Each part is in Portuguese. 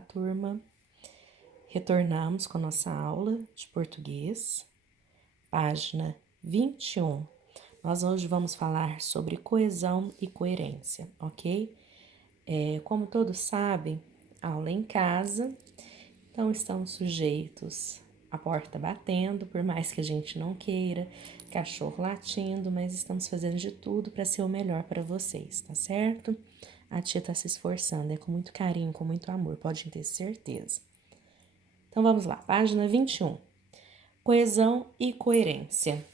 Turma, retornamos com a nossa aula de português, página 21. Nós hoje vamos falar sobre coesão e coerência, ok? Como todos sabem, aula em casa, então estamos sujeitos à porta batendo, por mais que a gente não queira, cachorro latindo, mas estamos fazendo de tudo para ser o melhor para vocês, tá certo? A tia tá se esforçando, é com muito carinho, com muito amor, podem ter certeza. Então vamos lá, página 21. Coesão e coerência.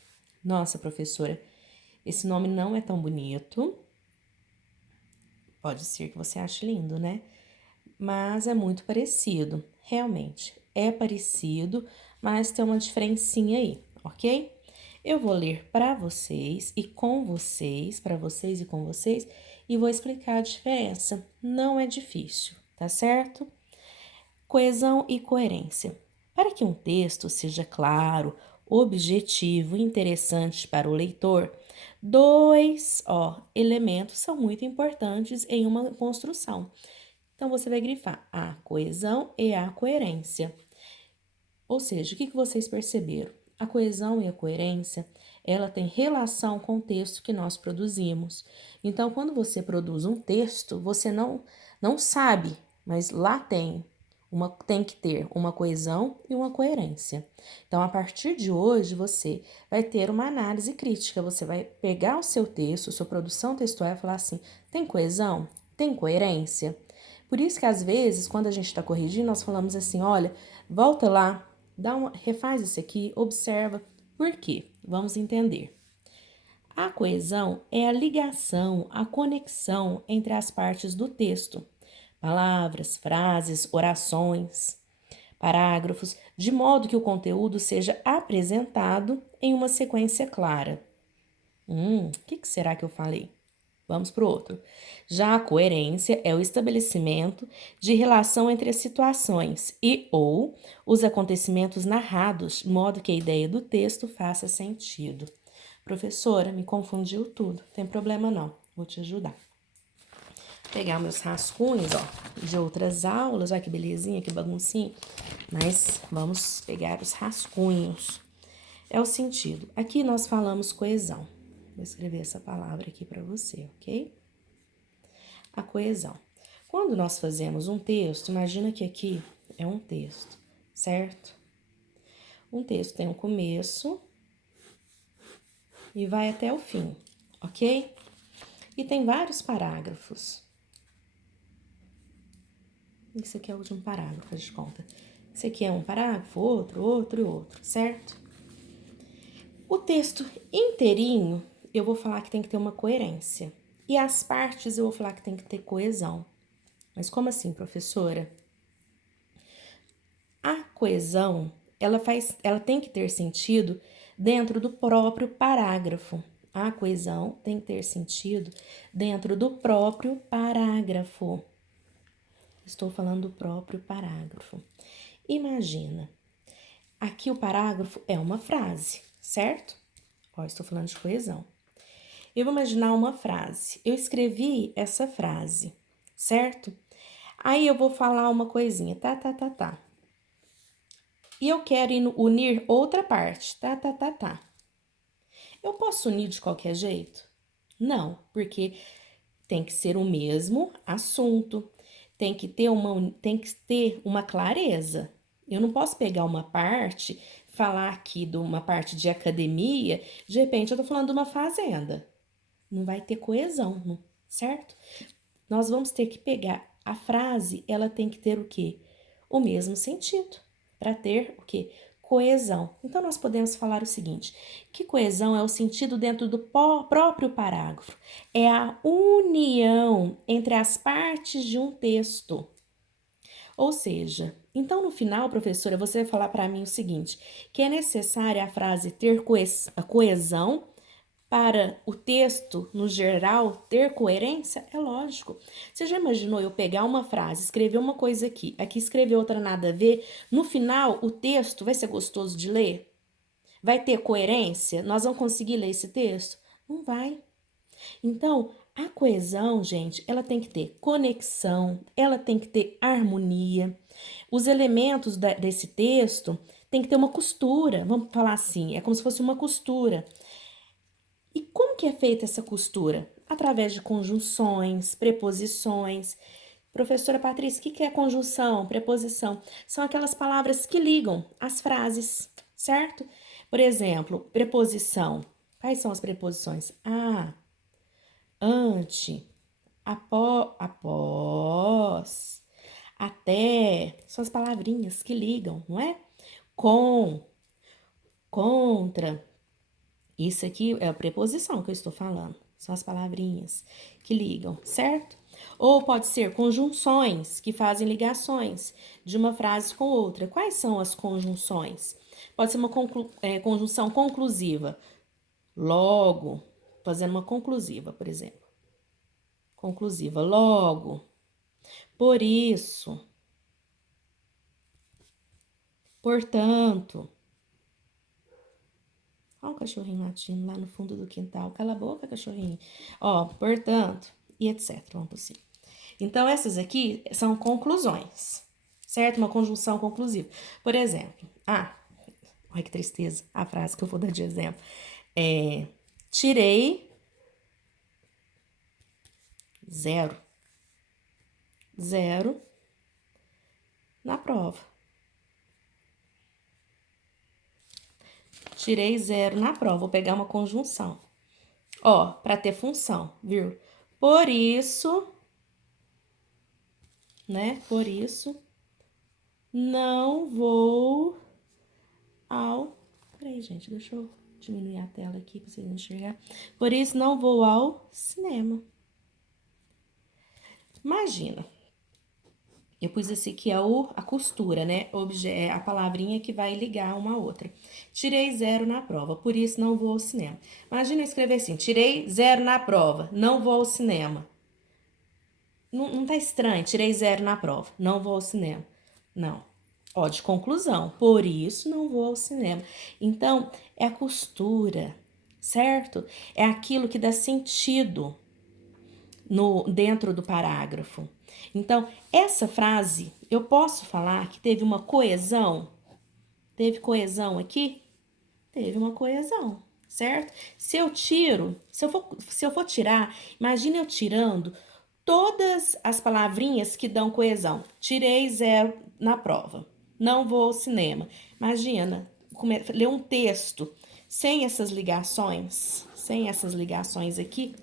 Nossa, professora, esse nome não é tão bonito. Pode ser que você ache lindo, né? Mas é muito parecido. Realmente, é parecido, mas tem uma diferencinha aí, ok? Eu vou ler para vocês e com vocês, para vocês e com vocês, e vou explicar a diferença. Não é difícil, tá certo? Coesão e coerência. Para que um texto seja claro, objetivo e interessante para o leitor, dois elementos são muito importantes em uma construção. Então, você vai grifar a coesão e a coerência. Ou seja, o que vocês perceberam? A coesão e a coerência, ela tem relação com o texto que nós produzimos. Então, quando você produz um texto, você não sabe, mas lá tem que ter uma coesão e uma coerência. Então, a partir de hoje, você vai ter uma análise crítica. Você vai pegar o seu texto, sua produção textual e falar assim: tem coesão? Tem coerência? Por isso que, às vezes, quando a gente está corrigindo, nós falamos assim: olha, volta lá, refaz isso aqui, observa. Por quê? Vamos entender. A coesão é a ligação, a conexão entre as partes do texto. Palavras, frases, orações, parágrafos, de modo que o conteúdo seja apresentado em uma sequência clara. Que será que eu falei? Vamos para o outro. Já a coerência é o estabelecimento de relação entre as situações e ou os acontecimentos narrados, de modo que a ideia do texto faça sentido. Professora, me confundiu tudo. Tem problema não, vou te ajudar. Vou pegar meus rascunhos, de outras aulas. Olha que belezinha, que baguncinha. Mas vamos pegar os rascunhos. É o sentido. Aqui nós falamos coesão. Vou escrever essa palavra aqui para você, ok? A coesão. Quando nós fazemos um texto, imagina que aqui é um texto, certo? Um texto tem um começo e vai até o fim, ok? E tem vários parágrafos. Isso aqui é o último parágrafo, faz de conta. Esse aqui é um parágrafo, outro e outro, certo? O texto inteirinho, eu vou falar que tem que ter uma coerência. E as partes eu vou falar que tem que ter coesão. Mas como assim, professora? A coesão, ela tem que ter sentido dentro do próprio parágrafo. A coesão tem que ter sentido dentro do próprio parágrafo. Estou falando do próprio parágrafo. Imagina, aqui o parágrafo é uma frase, certo? Estou falando de coesão. Eu vou imaginar uma frase. Eu escrevi essa frase, certo? Aí eu vou falar uma coisinha, tá. E eu quero unir outra parte, tá. Eu posso unir de qualquer jeito? Não, porque tem que ser o mesmo assunto, tem que ter uma clareza. Eu não posso pegar uma parte, falar aqui de uma parte de academia, de repente eu tô falando de uma fazenda. Não vai ter coesão, certo? Nós vamos ter que pegar a frase, ela tem que ter o quê? O mesmo sentido, para ter o quê? Coesão. Então, nós podemos falar o seguinte, que coesão é o sentido dentro do próprio parágrafo. É a união entre as partes de um texto. Ou seja, então no final, professora, você vai falar para mim o seguinte, que é necessária a frase ter coesão para o texto, no geral, ter coerência? É lógico. Você já imaginou eu pegar uma frase, escrever uma coisa aqui escrever outra nada a ver? No final, o texto vai ser gostoso de ler? Vai ter coerência? Nós vamos conseguir ler esse texto? Não vai. Então, A coesão, gente, ela tem que ter conexão, ela tem que ter harmonia. Os elementos desse texto tem que ter uma costura, vamos falar assim, é como se fosse uma costura. E como que é feita essa costura? Através de conjunções, preposições. Professora Patrícia, o que é conjunção, preposição? São aquelas palavras que ligam as frases, certo? Por exemplo, preposição. Quais são as preposições? A, ante, após, até. São as palavrinhas que ligam, não é? Com, contra. Isso aqui é a preposição que eu estou falando. São as palavrinhas que ligam, certo? Ou pode ser conjunções que fazem ligações de uma frase com outra. Quais são as conjunções? Pode ser uma conjunção conclusiva. Logo, fazendo uma conclusiva, por exemplo. Conclusiva. Logo, por isso, portanto. Olha o cachorrinho latindo lá no fundo do quintal. Cala a boca, cachorrinho. Ó, portanto, e etc. Vamos por cima. Então, essas aqui são conclusões, certo? Uma conjunção conclusiva. Por exemplo, olha que tristeza a frase que eu vou dar de exemplo. Tirei 0 na prova. Tirei 0 na prova. Vou pegar uma conjunção. Ó, para ter função, viu? Por isso, né? Por isso, não vou ao... Peraí, gente, deixa eu diminuir a tela aqui para vocês enxergar. Por isso, não vou ao cinema. Imagina. Eu pus esse aqui, a costura, né? A palavrinha que vai ligar uma a outra. Tirei 0 na prova, por isso não vou ao cinema. Imagina eu escrever assim, tirei 0 na prova, não vou ao cinema. Não tá estranho? Tirei 0 na prova, não vou ao cinema. Não. Ó, de conclusão, por isso não vou ao cinema. Então, é a costura, certo? É aquilo que dá sentido dentro do parágrafo. Então, essa frase, eu posso falar que teve uma coesão? Teve coesão aqui? Teve uma coesão, certo? Se eu for tirar, imagina eu tirando todas as palavrinhas que dão coesão. Tirei 0 na prova. Não vou ao cinema. Imagina, ler um texto sem essas ligações aqui,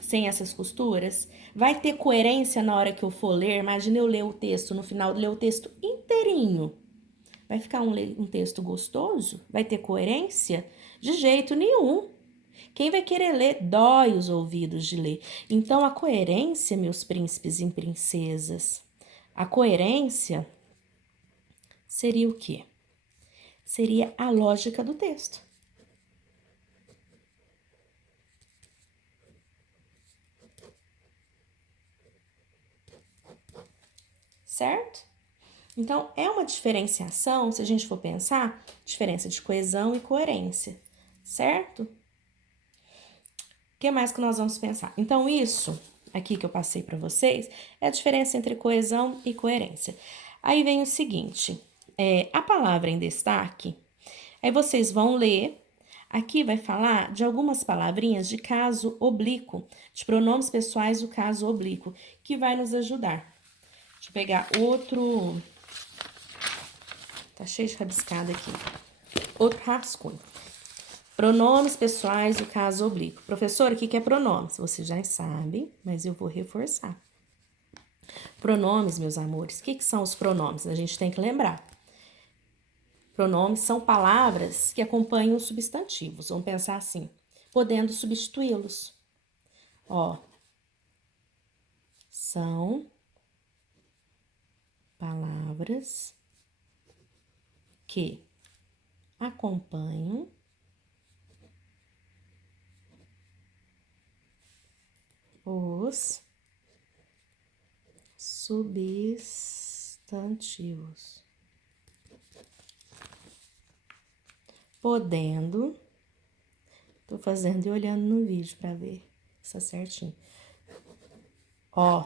sem essas costuras, vai ter coerência na hora que eu for ler. Imagina eu ler o texto, no final, ler o texto inteirinho. Vai ficar um texto gostoso? Vai ter coerência? De jeito nenhum. Quem vai querer ler, dói os ouvidos de ler. Então, a coerência, meus príncipes e princesas, a coerência seria o quê? Seria a lógica do texto. Certo? Então, é uma diferenciação, se a gente for pensar, diferença de coesão e coerência, certo? O que mais que nós vamos pensar? Então, isso aqui que eu passei para vocês é a diferença entre coesão e coerência. Aí vem o seguinte, a palavra em destaque, aí vocês vão ler, aqui vai falar de algumas palavrinhas de caso oblíquo, de pronomes pessoais do caso oblíquo, que vai nos ajudar. Deixa eu pegar outro... Tá cheio de rabiscada aqui. Outro rascunho. Pronomes pessoais do caso oblíquo. Professora, o que é pronomes? Você já sabe, mas eu vou reforçar. Pronomes, meus amores. O que são os pronomes? A gente tem que lembrar. Pronomes são palavras que acompanham os substantivos. Vamos pensar assim, podendo substituí-los. Ó, são palavras que acompanham os substantivos, podendo, tô fazendo e olhando no vídeo para ver Isso é certinho. Ó,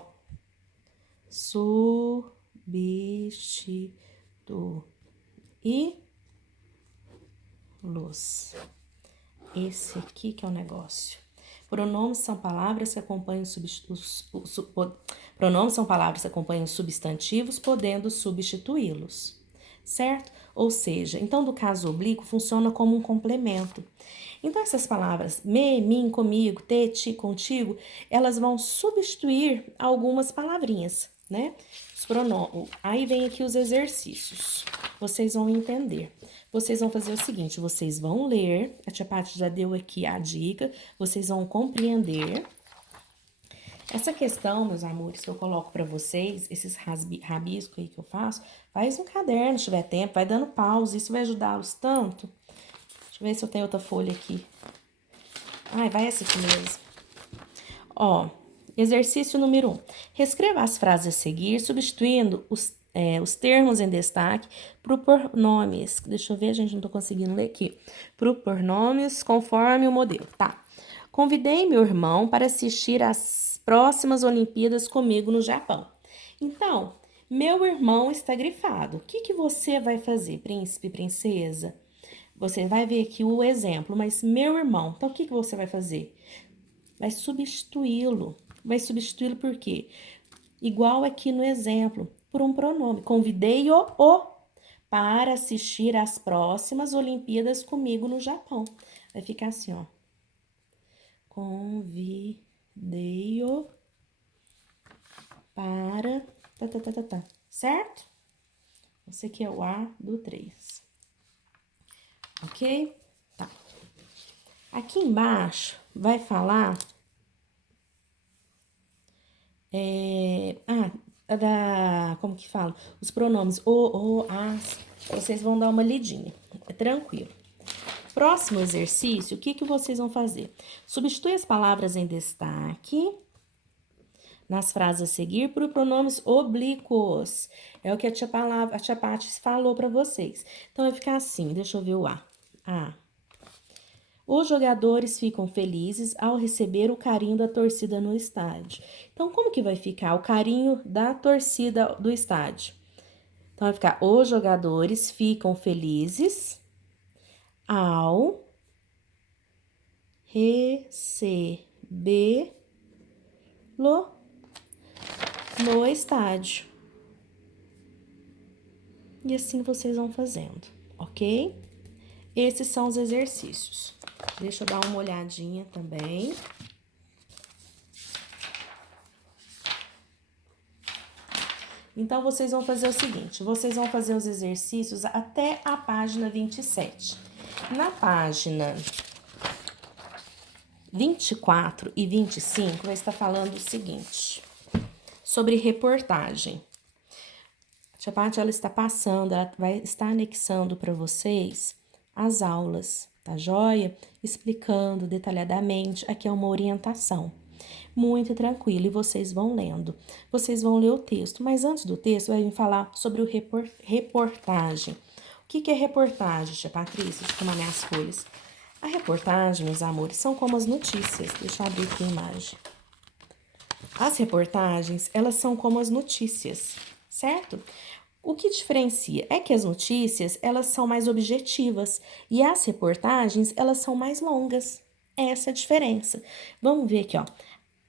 substituí-los. Esse aqui que é o negócio. Pronomes são palavras que acompanham pronomes são palavras que acompanham substantivos, podendo substituí-los, certo? Ou seja, então do caso oblíquo funciona como um complemento. Então essas palavras me, mim, comigo, te, ti, contigo, elas vão substituir algumas palavrinhas, né? Os pronomes. Aí vem aqui os exercícios. Vocês vão entender. Vocês vão fazer o seguinte, vocês vão ler, a tia Paty já deu aqui a dica, vocês vão compreender. Essa questão, meus amores, que eu coloco pra vocês, esses rabiscos aí que eu faço, faz um caderno, se tiver tempo, vai dando pausa, isso vai ajudá-los tanto. Deixa eu ver se eu tenho outra folha aqui. Ai, vai essa aqui mesmo. Ó, exercício número 1. Reescreva as frases a seguir, substituindo os termos em destaque por pronomes. Deixa eu ver, gente, não tô conseguindo ler aqui. Por pronomes conforme o modelo. Tá. Convidei meu irmão para assistir às próximas Olimpíadas comigo no Japão. Então, meu irmão está grifado. O que você vai fazer, príncipe, princesa? Você vai ver aqui o exemplo, mas meu irmão. Então, o que você vai fazer? Vai substituí-lo. Vai substituí-lo por quê? Igual aqui no exemplo, por um pronome. Convidei-o para assistir às próximas Olimpíadas comigo no Japão. Vai ficar assim, ó. Convidei-o para... Certo? Esse aqui é o A do 3. Ok? Tá. Aqui embaixo vai falar... como que fala? Os pronomes o, as, vocês vão dar uma lidinha, é tranquilo. Próximo exercício, o que vocês vão fazer? Substitui as palavras em destaque nas frases a seguir por pronomes oblíquos. É o que a tia Paty falou para vocês. Então, vai ficar assim, deixa eu ver o A. Os jogadores ficam felizes ao receber o carinho da torcida no estádio. Então, como que vai ficar o carinho da torcida do estádio? Então, vai ficar: os jogadores ficam felizes ao recebê-lo no estádio. E assim vocês vão fazendo, ok? Esses são os exercícios. Deixa eu dar uma olhadinha também. Então, vocês vão fazer o seguinte, vocês vão fazer os exercícios até a página 27. Na página 24 e 25, vai estar falando o seguinte, sobre reportagem. A tia Paty, ela está passando, ela vai estar anexando para vocês as aulas, tá joia? Explicando detalhadamente, aqui é uma orientação. Muito tranquilo, e vocês vão lendo. Vocês vão ler o texto, mas antes do texto, vai vir falar sobre o reportagem. O que é reportagem, tia Patrícia? Deixa eu tomar minhas folhas. A reportagem, meus amores, são como as notícias. Deixa eu abrir aqui a imagem. As reportagens, elas são como as notícias, certo? O que diferencia é que as notícias, elas são mais objetivas e as reportagens, elas são mais longas. Essa é a diferença. Vamos ver aqui, ó.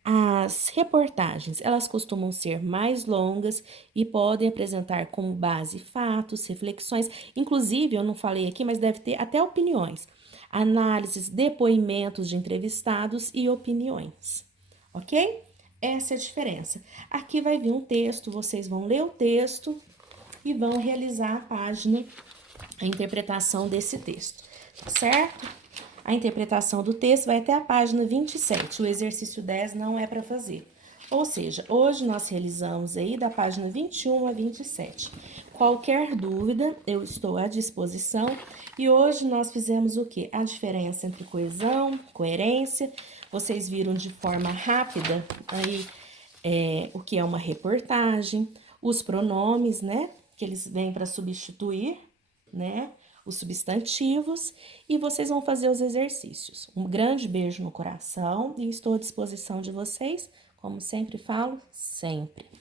As reportagens, elas costumam ser mais longas e podem apresentar como base fatos, reflexões, inclusive, eu não falei aqui, mas deve ter até opiniões, análises, depoimentos de entrevistados e opiniões, ok? Essa é a diferença. Aqui vai vir um texto, vocês vão ler o texto e vão realizar a página, a interpretação desse texto, certo? A interpretação do texto vai até a página 27, o exercício 10 não é para fazer. Ou seja, hoje nós realizamos aí da página 21 a 27. Qualquer dúvida, eu estou à disposição. E hoje nós fizemos o quê? A diferença entre coesão, coerência. Vocês viram de forma rápida aí o que é uma reportagem, os pronomes, né? Que eles vêm para substituir, né? os substantivos e vocês vão fazer os exercícios. Um grande beijo no coração e estou à disposição de vocês, como sempre falo, sempre.